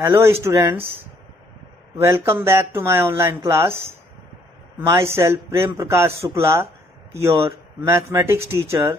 Hello students, welcome back to my online class. Myself Prem Prakash Shukla, your mathematics teacher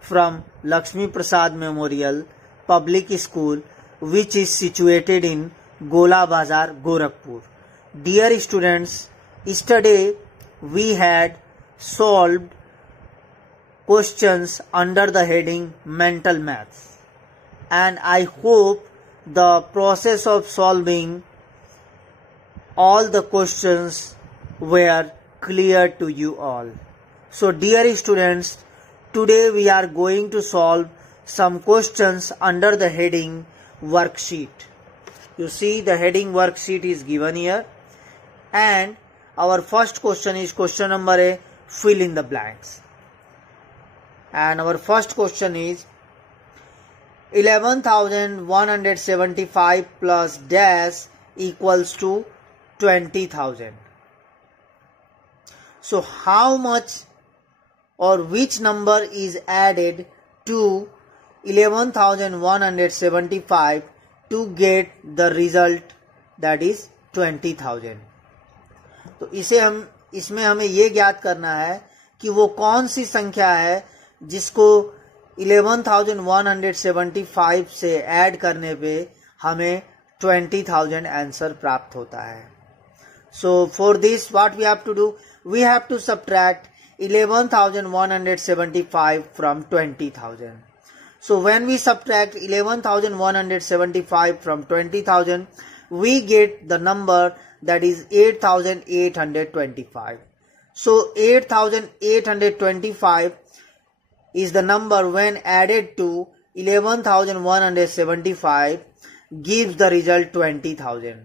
from Lakshmi Prasad Memorial Public School, which is situated in Gola Bazar, Gorakhpur. Dear students, yesterday we had solved questions under the heading Mental Maths, and I hope the process of solving all the questions were clear to you all. So dear students, today we are going to solve some questions under the heading worksheet. You see the heading worksheet is given here, and our first question is question number A, fill in the blanks. And our first question is 11,175 plus dash equals to 20,000. So how much or which number is added to 11,175 to get the result that is 20,000. तो इसमें हमें ये ज्ञात करना है कि वो कौन सी संख्या है जिसको 11,175 से ऐड करने पे हमें 20,000 आंसर प्राप्त होता है. So for this what we have to do? We have to subtract 11,175 from 20,000. So when we subtract 11,175 from 20,000, we get the number that is 8,825. So 8,825 is the number when added to 11,175 gives the result 20,000.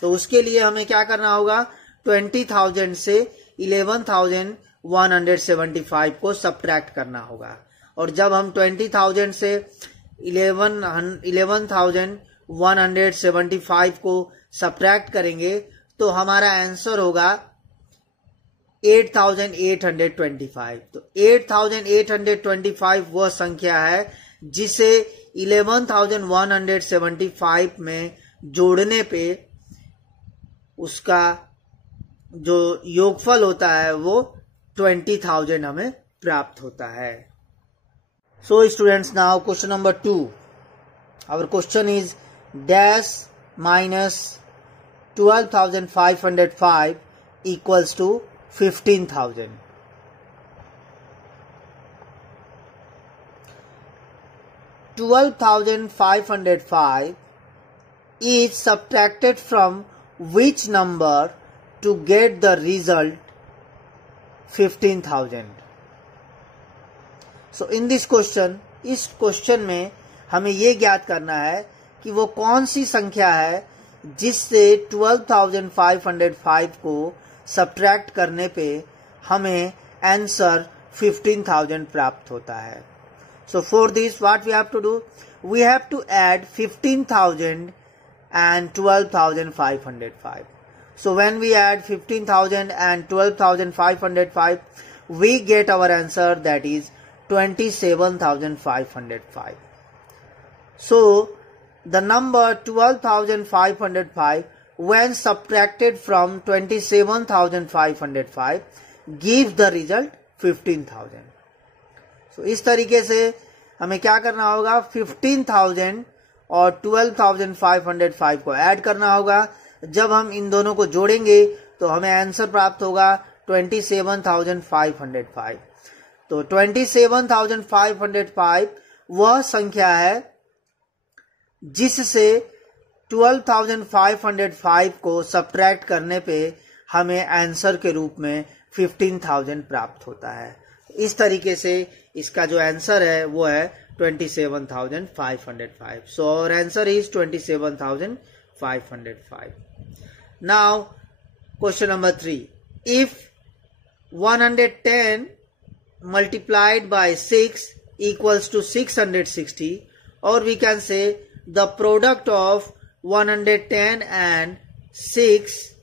तो उसके लिए हमें क्या करना होगा? 20,000 से 11,175 को subtract करना होगा. और जब हम 20,000 से 11,175 को सब्ट्रैक्ट करेंगे तो हमारा आंसर होगा 8,825. तो 8,825 वह संख्या है जिसे 11,175 में जोड़ने पे उसका जो योगफल होता है वो 20,000 हमें प्राप्त होता है. So students, now question number 2. Our question is dash minus 12,505 equals to 15,000. $12,505 is subtracted from which number to get the result 15,000. So in this question, इस क्वेश्चन में हमें ये ज्ञात करना है कि वो कौन सी संख्या है जिससे 12,505 को सब्ट्रैक्ट करने पे हमें आंसर 15,000 प्राप्त होता है. So for this what we have to do? We have to add 15,000 and 12,505. So when we add 15,000 and 12,505, we get our answer that is 27,505. So the number 12,505 when subtracted from 27,505 gives the result 15,000. So इस तरीके से हमें क्या करना होगा? 15,000 और 12,505 को add करना होगा. जब हम इन दोनों को जोड़ेंगे तो हमें आंसर प्राप्त होगा 27,505. तो 27,505 वह संख्या है जिससे 12,505 को सब्ट्रैक्ट करने पे हमें आंसर के रूप में 15,000 प्राप्त होता है. इस तरीके से इसका जो आंसर है वो है 27,505. So our answer is 27,505. Now question number 3. If 110 multiplied by 6 equals to 660, or we can say the product of 110 and 6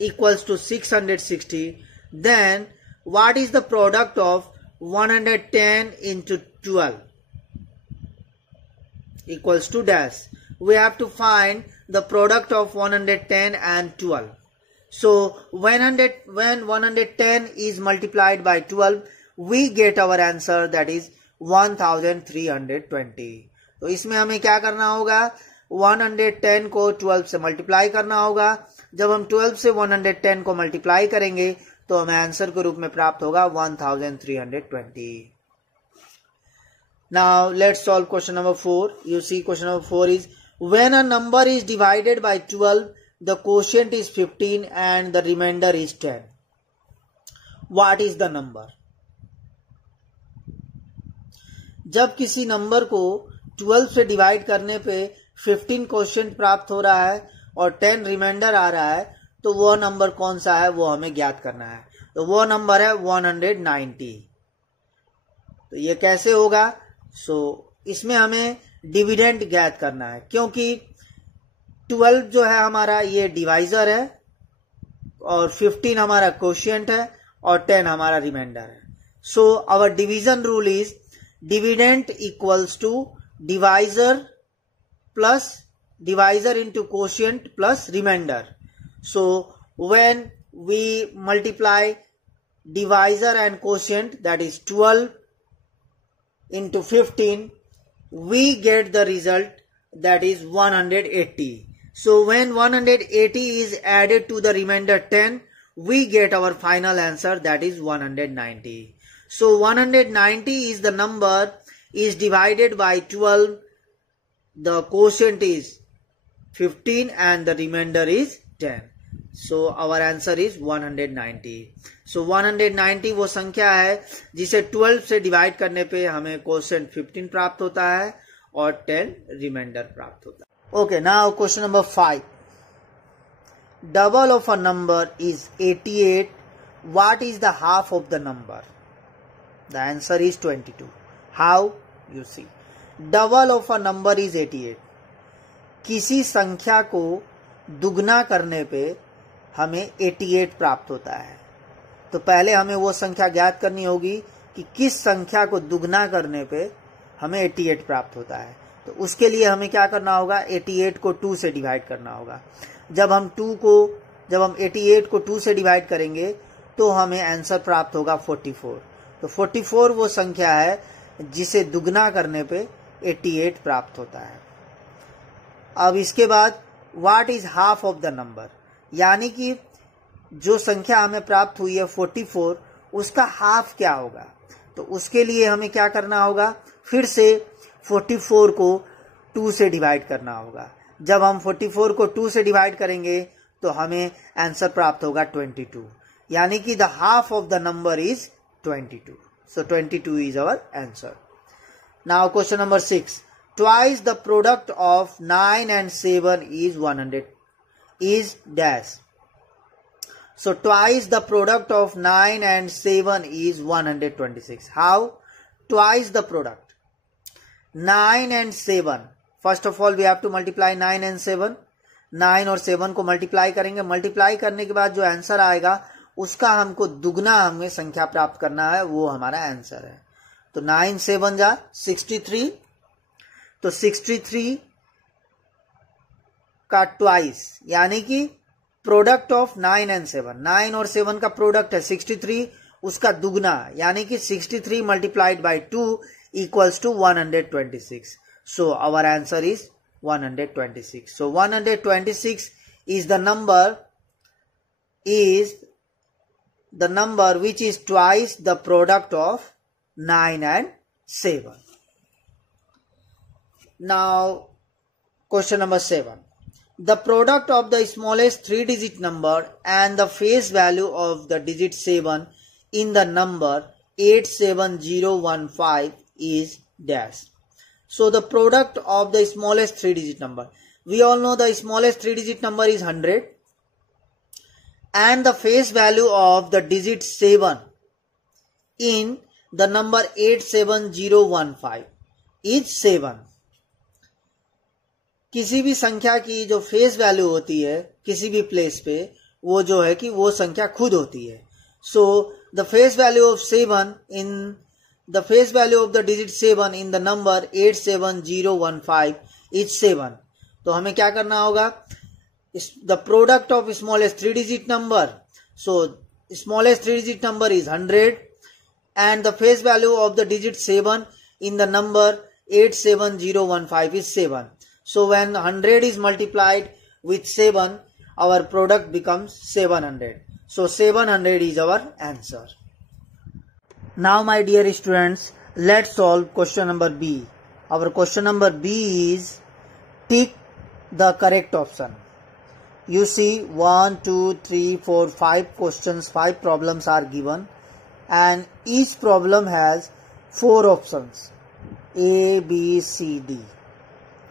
equals to 660, then what is the product of 110 into 12 equals to dash? we have to find the product of 110 and 12. So when 110 is multiplied by 12, we get our answer, that is 1320. तो इसमें हमें क्या करना होगा, 110 को 12 से multiply करना होगा. जब हम 12 से 110 को मल्टीप्लाई करेंगे तो हमें आंसर के रूप में प्राप्त होगा 1320. Now let's solve question number 4. You see, question number 4 is, when a number is divided by 12, the quotient is 15 and the remainder is 10. What is the number? जब किसी नंबर को 12 से डिवाइड करने पे 15 क्वोशिएंट प्राप्त हो रहा है और 10 रिमाइंडर आ रहा है, तो वो नंबर कौन सा है वो हमें ज्ञात करना है. तो वो नंबर है 190. तो ये कैसे होगा? इसमें हमें डिविडेंड ज्ञात करना है, क्योंकि 12 जो है हमारा ये डिवाइजर है और 15 हमारा क्वोशिएंट है और 10 हमारा रिमाइंडर है. So our division rule is dividend equals to divisor into quotient plus remainder. So when we multiply divisor and quotient, that is 12 into 15, we get the result, that is 180. So when 180 is added to the remainder 10, we get our final answer, that is 190. So 190 is the number is divided by 12. The quotient is 15 and the remainder is 10. So our answer is 190. So 190 वो संख्या है जिसे 12 से divide करने पे हमें quotient 15 प्राप्त होता है और 10 रिमाइंडर प्राप्त होता है. Okay, now question number 5. Double of a number is 88. What is the half of the number? The answer is 22. How? You see. Double of a number is 88. किसी संख्या को दुगना करने पे हमें 88 प्राप्त होता है. तो पहले हमें वो संख्या ज्ञात करनी होगी कि किस संख्या को दुगना करने पे हमें 88 प्राप्त होता है. तो उसके लिए हमें क्या करना होगा, 88 को 2 से डिवाइड करना होगा. जब हम 88 को 2 से डिवाइड करेंगे तो हमें आंसर प्राप्त होगा 44. तो 44 वो संख्या है जिसे दुगना करने पे 88 प्राप्त होता है. अब इसके बाद what is half of the number, यानी कि जो संख्या हमें प्राप्त हुई है 44, उसका हाफ क्या होगा. तो उसके लिए हमें क्या करना होगा, फिर से 44 को 2 से डिवाइड करना होगा. जब हम 44 को 2 से डिवाइड करेंगे तो हमें आंसर प्राप्त होगा 22, यानी कि the half of the number is 22. So 22 is our answer. Now question number 6. Twice the product of 9 and 7 is 100 is dash. So twice the product of 9 and 7 is 126. How? Twice the product. 9 and 7. First of all we have to multiply 9 and 7. 9 और 7 को multiply करेंगे. Multiply करने के बाद जो answer आएगा उसका हमको दुगना हमें संख्या प्राप्त करना है, वो हमारा आंसर है. तो 9 7 जा 63. तो 63 का ट्वाइस, यानी कि प्रोडक्ट ऑफ 9 एंड 7. 9 और 7 का प्रोडक्ट है 63, उसका दुगना यानी कि 63 multiplied by 2 equals to 126. So our answer is 126. So 126 is the number which is twice the product of 9 and 7. Now question number 7. The product of the smallest 3-digit number and the face value of the digit 7 in the number 87015 is dash. So the product of the smallest 3-digit number. We all know the smallest 3-digit number is 100. And the face value of the digit 7 in the number 87015 is 7. किसी भी संख्या की जो face value होती है किसी भी place पे, वो जो है कि वो संख्या खुद होती है. So the face value of 7 in the face value of the digit 7 in the number 87015 is 7. तो हमें क्या करना होगा, the product of smallest 3 digit number, so smallest 3 digit number is 100 and the face value of the digit 7 in the number 87015 is 7. So when 100 is multiplied with 7, our product becomes 700. So 700 is our answer. Now my dear students, let's solve question number B. Our question number B is tick the correct option. You see 1, 2, 3, 4, 5 questions, 5 problems are given. And each problem has 4 options A, B, C, D.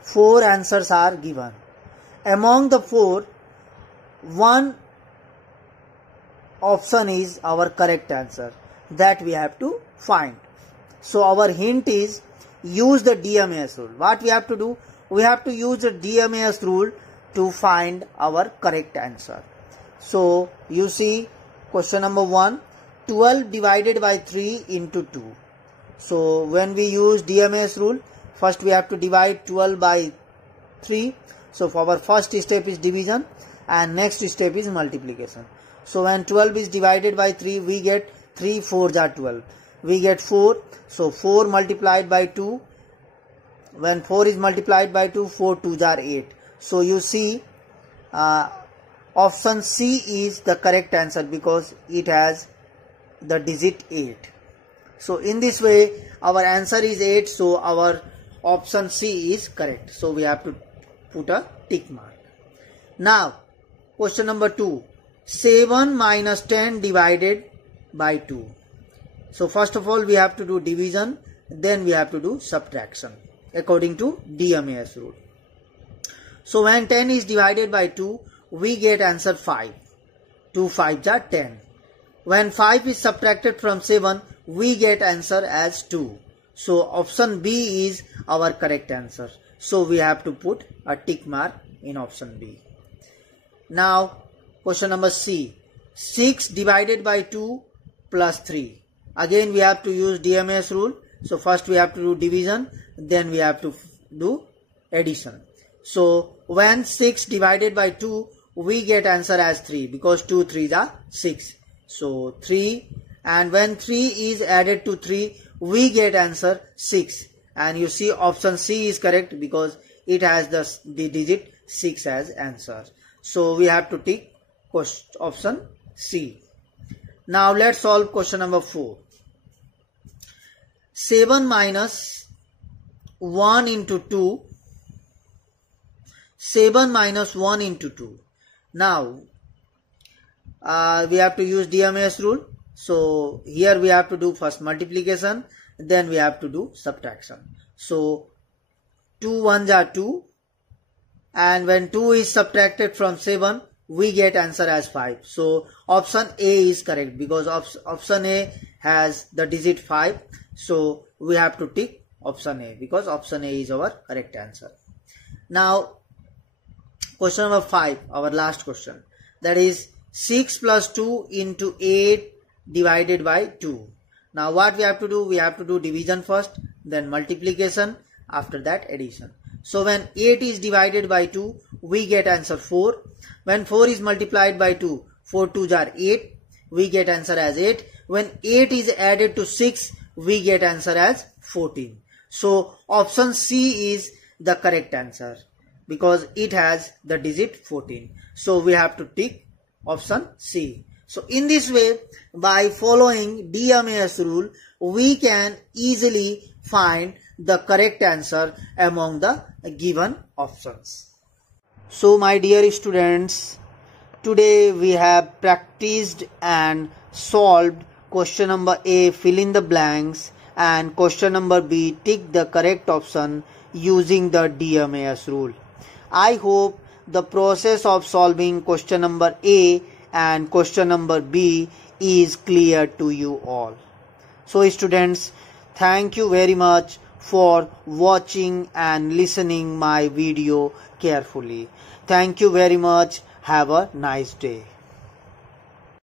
4 answers are given. Among the 4, one option is our correct answer that we have to find. So our hint is use the DMAS rule. What we have to do? We have to use the DMAS rule to find our correct answer. So you see question number 1. 12 divided by 3 into 2. So when we use DMAS rule, first we have to divide 12 by 3. So for our first step is division and next step is multiplication. So when 12 is divided by 3, we get 3 4s are 12. We get 4. So 4 multiplied by 2. When 4 is multiplied by 2, 4 2s are 8. So you see option C is the correct answer because it has the digit 8. So in this way our answer is 8. So our option C is correct. So we have to put a tick mark. Now question number 2. 7 minus 10 divided by 2. So first of all we have to do division, then we have to do subtraction according to DMAS rule. So when 10 is divided by 2, we get answer 5. 2 5s are 10. When 5 is subtracted from 7, we get answer as 2. So option B is our correct answer. So we have to put a tick mark in option B. Now question number C. 6 divided by 2 plus 3. Again we have to use DMAS rule. So first we have to do division, then we have to do addition. So when 6 divided by 2, we get answer as 3 because 2 3s are 6. So 3, and when 3 is added to 3, we get answer 6. And you see option C is correct because it has the digit 6 as answer. So we have to tick option C. Now let's solve question number 4. 7 minus 1 into 2. 7 minus 1 into 2. Now we have to use DMAS rule. So here we have to do first multiplication, then we have to do subtraction. So 2 1s are 2, and when 2 is subtracted from 7, we get answer as 5. So option A is correct because option A has the digit 5. So we have to tick option A because option A is our correct answer. Now question number 5, our last question, that is 6 plus 2 into 8 divided by 2. Now what we have to do? We have to do division first, then multiplication, after that addition. So when 8 is divided by 2, we get answer 4. When 4 is multiplied by 2, 4 2s are 8. We get answer as 8. When 8 is added to 6, we get answer as 14. So option C is the correct answer because it has the digit 14. So we have to tick option C. So in this way, by following DMAS rule, we can easily find the correct answer among the given options. So my dear students, today we have practiced and solved question number A, fill in the blanks, and question number B, tick the correct option using the DMAS rule. I hope the process of solving question number A and question number B is clear to you all. So students, thank you very much for watching and listening my video carefully. Thank you very much. Have a nice day.